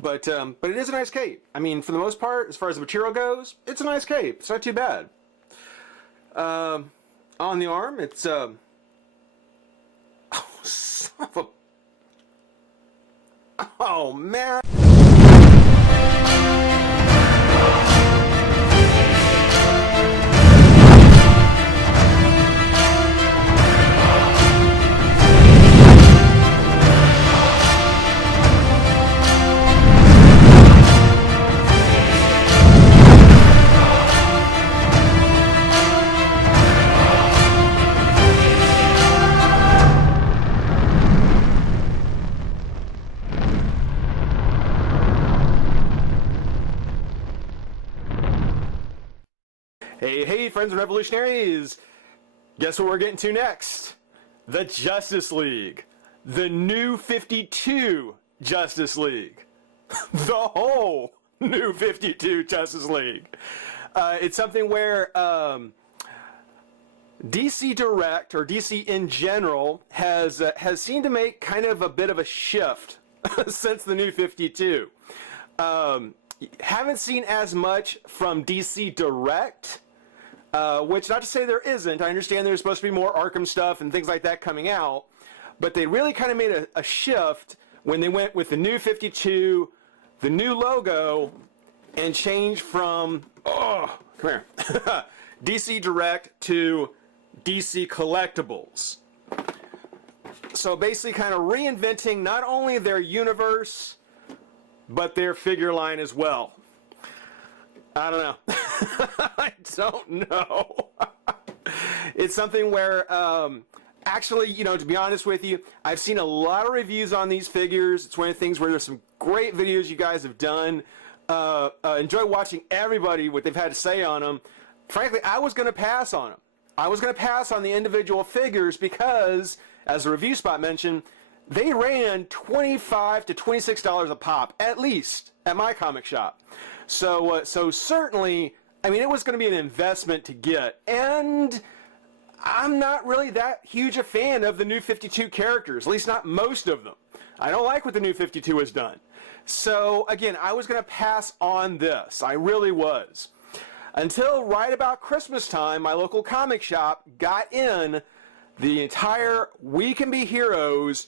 But it is a nice cape. I mean, for the most part, as far as the material goes, it's a nice cape. It's not too bad. On the arm, it's oh, son of a, oh man. Hey, friends and revolutionaries! Guess what we're getting to next? The Justice League. The new 52 Justice League. The whole new 52 Justice League. It's something where DC Direct, or DC in general, has seemed to make kind of a bit of a shift since the new 52. Haven't seen as much from DC Direct. Which, not to say there isn't, I understand there's supposed to be more Arkham stuff and things like that coming out, but they really kind of made a shift when they went with the new 52, the new logo, and changed from, oh, come here, DC Direct to DC Collectibles. So basically kind of reinventing not only their universe, but their figure line as well. I don't know. I don't know. It's something where, actually, you know, to be honest with you, I've seen a lot of reviews on these figures. It's one of the things where there's some great videos you guys have done. Enjoy watching everybody, what they've had to say on them. Frankly, I was going to pass on them. I was going to pass on the individual figures because, as the review spot mentioned, they ran $25 to $26 a pop, at least, at my comic shop. So certainly, I mean, it was going to be an investment to get, and I'm not really that huge a fan of the new 52 characters, at least not most of them. I don't like what the new 52 has done. So again, I was going to pass on this. I really was. Until right about Christmas time, my local comic shop got in the entire We Can Be Heroes.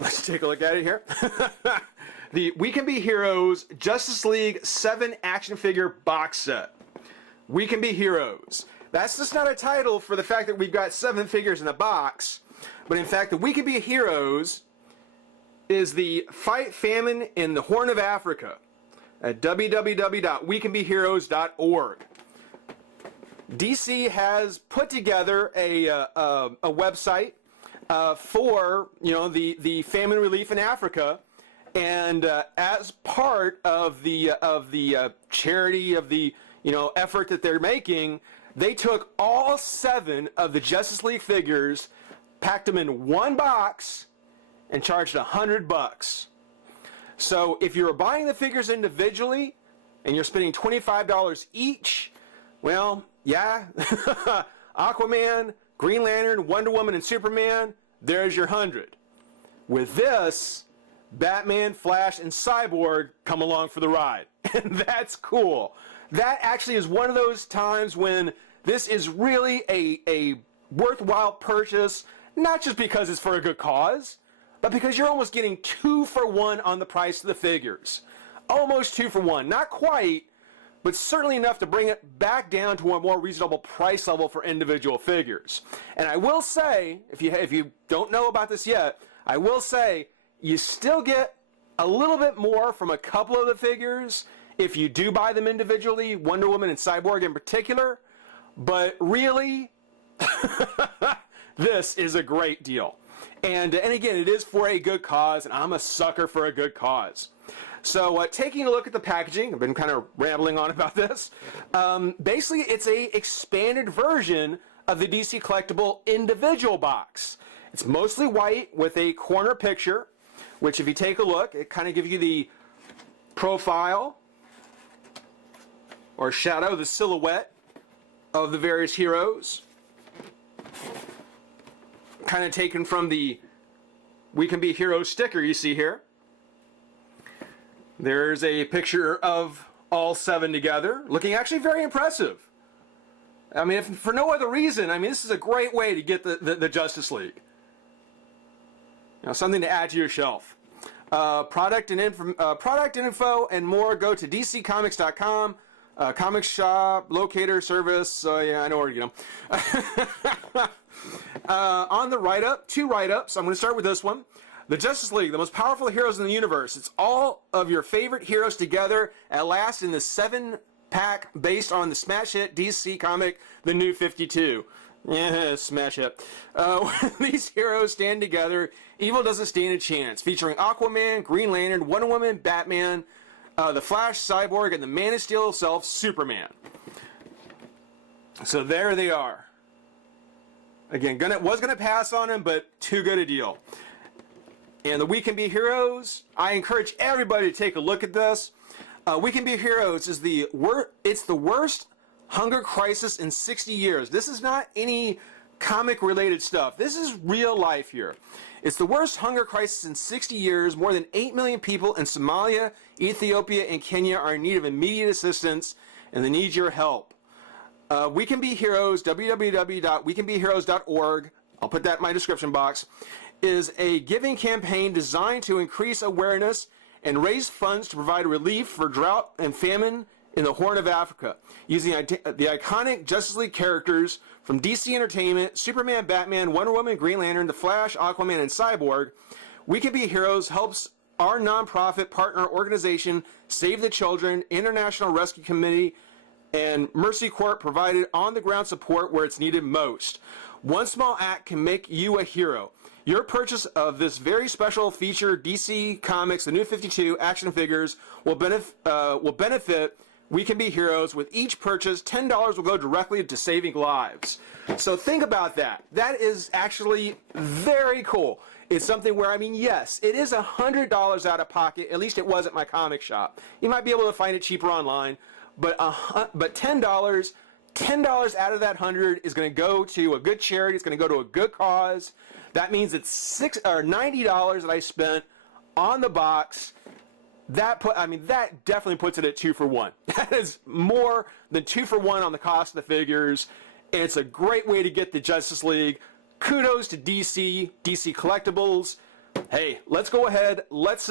Let's take a look at it here. The We Can Be Heroes Justice League 7 action figure box set. We Can Be Heroes. That's just not a title for the fact that we've got 7 figures in a box, but in fact the We Can Be Heroes is the Fight Famine in the Horn of Africa at www.wecanbeheroes.org. DC has put together a website for, you know, the famine relief in Africa. And as part of the charity, of the, you know, effort that they're making, they took all 7 of the Justice League figures, packed them in one box, and charged $100. So if you're buying the figures individually and you're spending $25 each, well, yeah, Aquaman, Green Lantern, Wonder Woman, and Superman, there's your 100. With this, Batman, Flash, and Cyborg come along for the ride. And that's cool. That actually is one of those times when this is really a worthwhile purchase, not just because it's for a good cause, but because you're almost getting 2 for 1 on the price of the figures. Almost 2 for 1. Not quite, but certainly enough to bring it back down to a more reasonable price level for individual figures. And I will say, if you don't know about this yet, I will say, you still get a little bit more from a couple of the figures if you do buy them individually, Wonder Woman and Cyborg in particular. But really, this is a great deal. And again, it is for a good cause, and I'm a sucker for a good cause. So taking a look at the packaging, I've been kind of rambling on about this. Basically, it's a expanded version of the DC Collectible individual box. It's mostly white with a corner picture, which if you take a look, it kind of gives you the profile or shadow, the silhouette of the various heroes. Kind of taken from the We Can Be Heroes sticker you see here. There's a picture of all 7 together, looking actually very impressive. I mean, if for no other reason, I mean, this is a great way to get the Justice League. You know, something to add to your shelf. Product info and more, go to dccomics.com. Comic shop, locator, service, yeah, I know where to get them. On the write-up, 2 write-ups. I'm going to start with this one. The Justice League, the most powerful heroes in the universe. It's all of your favorite heroes together at last in the 7-pack based on the smash hit DC comic, The New 52. Yeah, smash hit. When these heroes stand together, evil doesn't stand a chance. Featuring Aquaman, Green Lantern, Wonder Woman, Batman, the Flash, Cyborg, and the Man of Steel himself, Superman. So there they are. Again, was gonna pass on him, but too good a deal. And the We Can Be Heroes, I encourage everybody to take a look at this. We Can Be Heroes is it's the worst hunger crisis in 60 years. This is not any comic-related stuff. This is real life here. It's the worst hunger crisis in 60 years. More than 8 million people in Somalia, Ethiopia, and Kenya are in need of immediate assistance, and they need your help. We Can Be Heroes, www.wecanbeheroes.org, I'll put that in my description box, is a giving campaign designed to increase awareness and raise funds to provide relief for drought and famine in the Horn of Africa, using the iconic Justice League characters from DC Entertainment, Superman, Batman, Wonder Woman, Green Lantern, The Flash, Aquaman, and Cyborg. We Can Be Heroes helps our nonprofit partner organization, Save the Children, International Rescue Committee, and Mercy Corps provided on-the-ground support where it's needed most. One small act can make you a hero. Your purchase of this very special feature DC Comics, The New 52 action figures will benefit We Can Be Heroes. With each purchase, $10 will go directly to saving lives. So think about that. That is actually very cool. It's something where, I mean, yes, it is $100 out of pocket. At least it was at my comic shop. You might be able to find it cheaper online, but $10 out of that 100 is going to go to a good charity. It's going to go to a good cause. That means it's $90 that I spent on the box. That definitely puts it at 2 for 1. That is more than 2 for 1 on the cost of the figures. And it's a great way to get the Justice League. Kudos to DC Collectibles. Hey, let's go ahead. Let's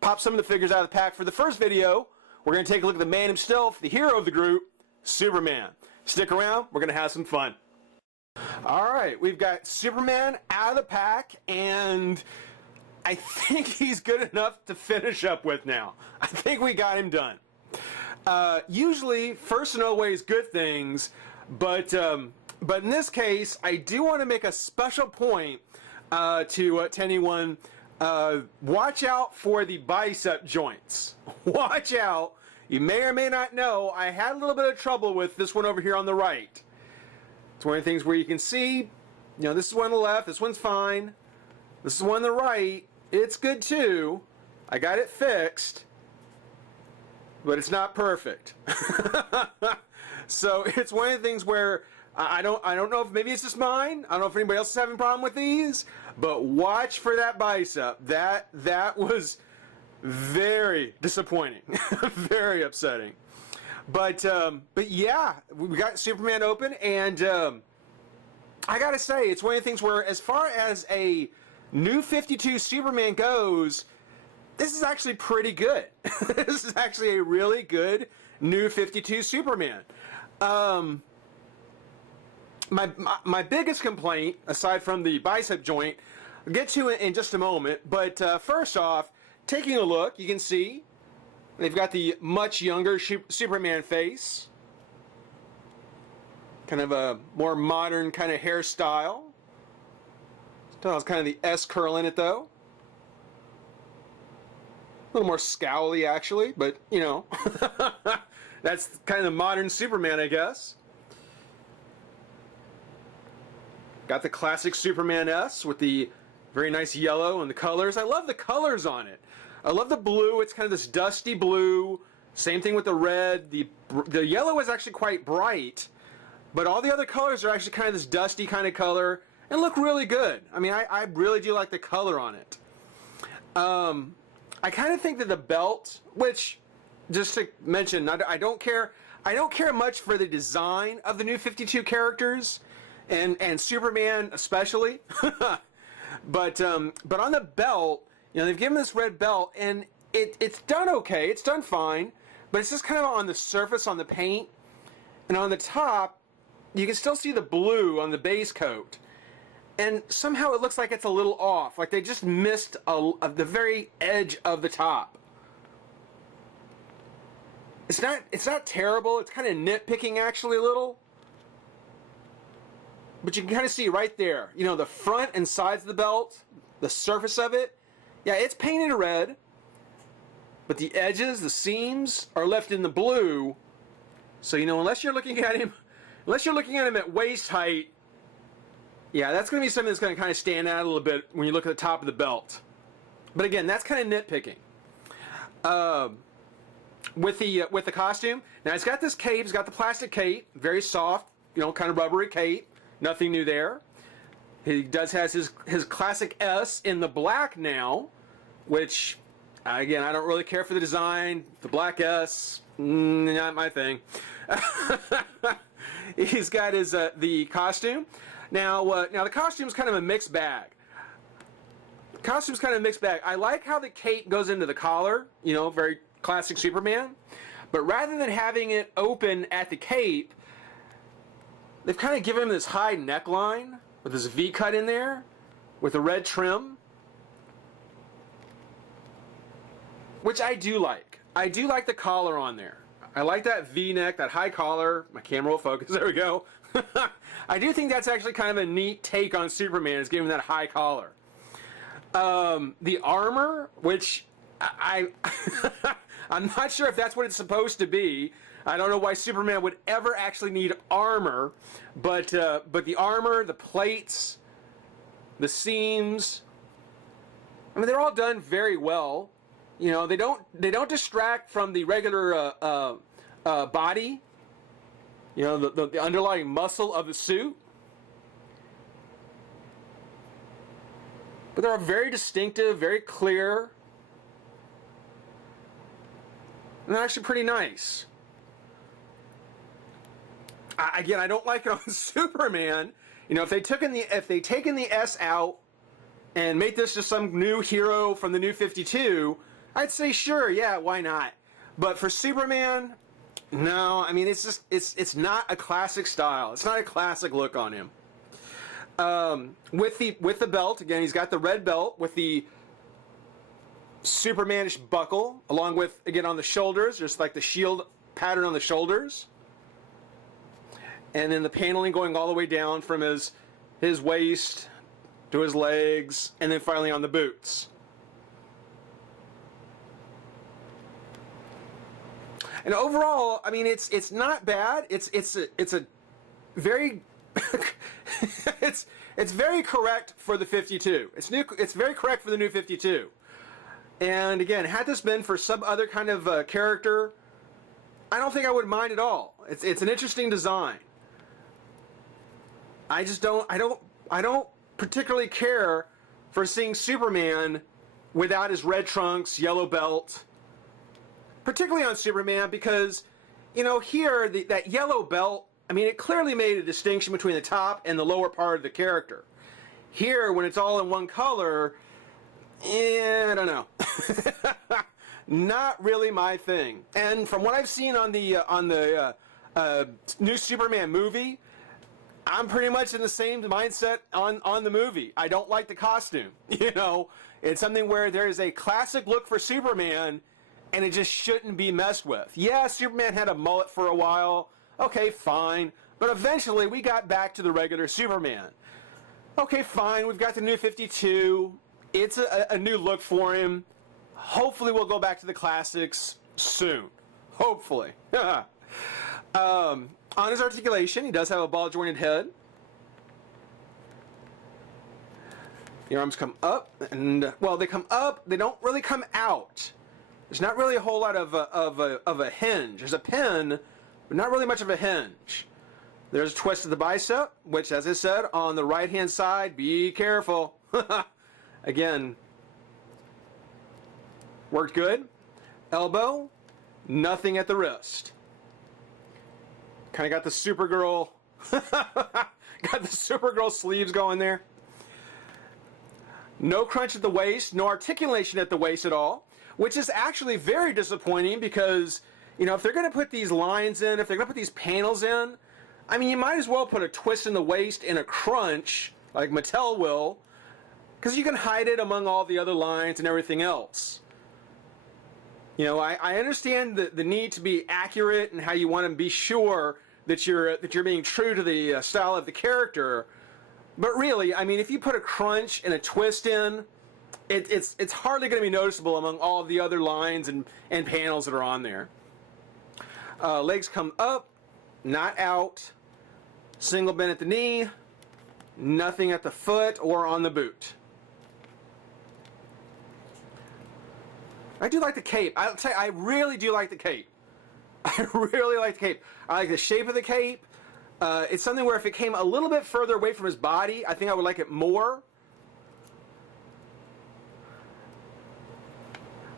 pop some of the figures out of the pack. For the first video, we're going to take a look at the man himself, the hero of the group, Superman. Stick around. We're going to have some fun. All right, we've got Superman out of the pack, and I think he's good enough to finish up with now. I think we got him done. Usually, first and always good things, but in this case, I do want to make a special point to anyone. Watch out for the bicep joints. Watch out. You may or may not know, I had a little bit of trouble with this one over here on the right. It's one of the things where you can see, you know, this is one on the left, this one's fine. This is one on the right, it's good too. I got it fixed, but it's not perfect. So it's one of the things where I don't know if maybe it's just mine. I don't know if anybody else is having a problem with these, but watch for that bicep. That was very disappointing, very upsetting. But yeah, we got Superman open, and I gotta say, it's one of the things where, as far as a New 52 Superman goes, this is actually pretty good. This is actually a really good New 52 Superman. My biggest complaint, aside from the bicep joint, I'll get to it in just a moment, but first off, taking a look, you can see they've got the much younger Superman face. Kind of a more modern kind of hairstyle. Still has kind of the S curl in it though. A little more scowly actually, but you know, that's kind of the modern Superman, I guess. Got the classic Superman S with the very nice yellow and the colors. I love the colors on it. I love the blue. It's kind of this dusty blue. Same thing with the red. The yellow is actually quite bright, but all the other colors are actually kind of this dusty kind of color and look really good. I mean, I really do like the color on it. I kind of think that the belt, which, just to mention, I don't care. I don't care much for the design of the new 52 characters, and Superman especially. But on the belt, they've given this red belt, and it's done okay. It's done fine, but it's just kind of on the surface, on the paint, and on the top, you can still see the blue on the base coat. And somehow it looks like it's a little off, like they just missed the very edge of the top. It's not terrible. It's kind of nitpicking actually a little. But you can kind of see right there, the front and sides of the belt, the surface of it. Yeah, it's painted red, but the edges, the seams are left in the blue. So, unless you're looking at him at waist height, yeah, that's going to be something that's going to kind of stand out a little bit when you look at the top of the belt. But again, that's kind of nitpicking. With the costume, now he's got this cape. He's got the plastic cape, very soft, kind of rubbery cape. Nothing new there. He has his classic S in the black now, which, again, I don't really care for the design. The black S, not my thing. He's got his the costume. Now the costume's kind of a mixed bag. I like how the cape goes into the collar, very classic Superman. But rather than having it open at the cape, they've kind of given him this high neckline with this V cut in there with a red trim, which I do like. I do like the collar on there. I like that V neck, that high collar. My camera will focus. There we go. I do think that's actually kind of a neat take on Superman, is giving that high collar. The armor, which I'm not sure if that's what it's supposed to be. I don't know why Superman would ever actually need armor, but the armor, the plates, the seams, they're all done very well. They don't distract from the regular body, the underlying muscle of the suit. But they're very distinctive, very clear, and they're actually pretty nice. Again, I don't like it on Superman. If they taken the S out and made this just some new hero from the new 52, I'd say sure, yeah, why not? But for Superman, no. It's not a classic style. It's not a classic look on him. With the belt, again, he's got the red belt with the Supermanish buckle, along with, again, on the shoulders, just like the shield pattern on the shoulders. And then the paneling going all the way down from his waist to his legs, and then finally on the boots. And overall, it's not bad. It's a very it's very correct for the 52. It's very correct for the new 52. And again, had this been for some other kind of character, I don't think I would mind at all. It's an interesting design. I don't particularly care for seeing Superman without his red trunks, yellow belt, particularly on Superman, because here that yellow belt, it clearly made a distinction between the top and the lower part of the character. Here, when it's all in one color, I don't know. Not really my thing. And from what I've seen on the new Superman movie, I'm pretty much in the same mindset on the movie. I don't like the costume. It's something where there is a classic look for Superman, and it just shouldn't be messed with. Yeah, Superman had a mullet for a while. Okay, fine. But eventually, we got back to the regular Superman. Okay, fine. We've got the new 52. It's a new look for him. Hopefully, we'll go back to the classics soon. Hopefully. On his articulation, he does have a ball-jointed head. The arms come up, and they come up. They don't really come out. There's not really a whole lot of a hinge. There's a pin, but not really much of a hinge. There's a twist of the bicep, which, as I said, on the right-hand side, be careful. Again, Worked good. Elbow, nothing at the wrist. Kind of got the Supergirl, got the Supergirl sleeves going there. No crunch at the waist, no articulation at the waist at all, which is actually very disappointing because, you know, if they're going to put these lines in, if they're going to put these panels in, I mean, you might as well put a twist in the waist and a crunch, like Mattel will, because you can hide it among all the other lines and everything else. You know, I understand the need to be accurate and how you want to be sure that you're being true to the style of the character. But really, I mean, if you put a crunch and a twist in, it's hardly going to be noticeable among all of the other lines and panels that are on there. Legs come up, not out. Single bend at the knee, nothing at the foot or on the boot. I do like the cape. I'll tell you, I really do like the cape. I really like the cape. I like the shape of the cape. It's something where if it came a little bit further away from his body, I think I would like it more.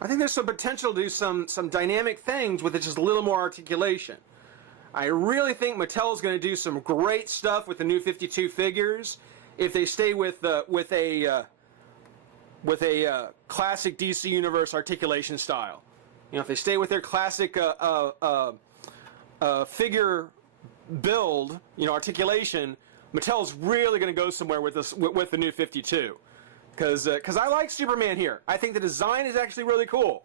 I think there's some potential to do some dynamic things with it, just a little more articulation. I really think Mattel is going to do some great stuff with the new 52 figures if they stay with a classic DC Universe articulation style. You know, if they stay with their classic figure build, you know, articulation, Mattel's really going to go somewhere with this with the new 52. Because I like Superman here. I think the design is actually really cool.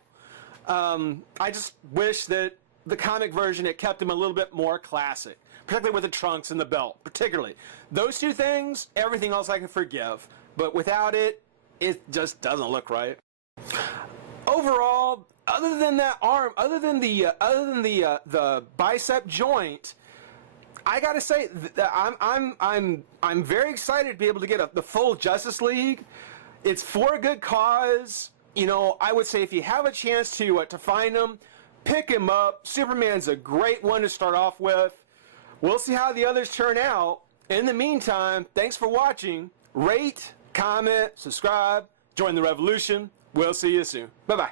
I just wish that the comic version, it kept him a little bit more classic, particularly with the trunks and the belt, particularly. Those two things, everything else I can forgive, but without it, it just doesn't look right. Overall, other than that arm, other than the bicep joint, I gotta say, I'm very excited to be able to get the full Justice League. It's for a good cause. You know, I would say if you have a chance to find them, pick him up. Superman's a great one to start off with. We'll see how the others turn out. In the meantime, thanks for watching. Rate, comment, subscribe, join the revolution. We'll see you soon. Bye-bye.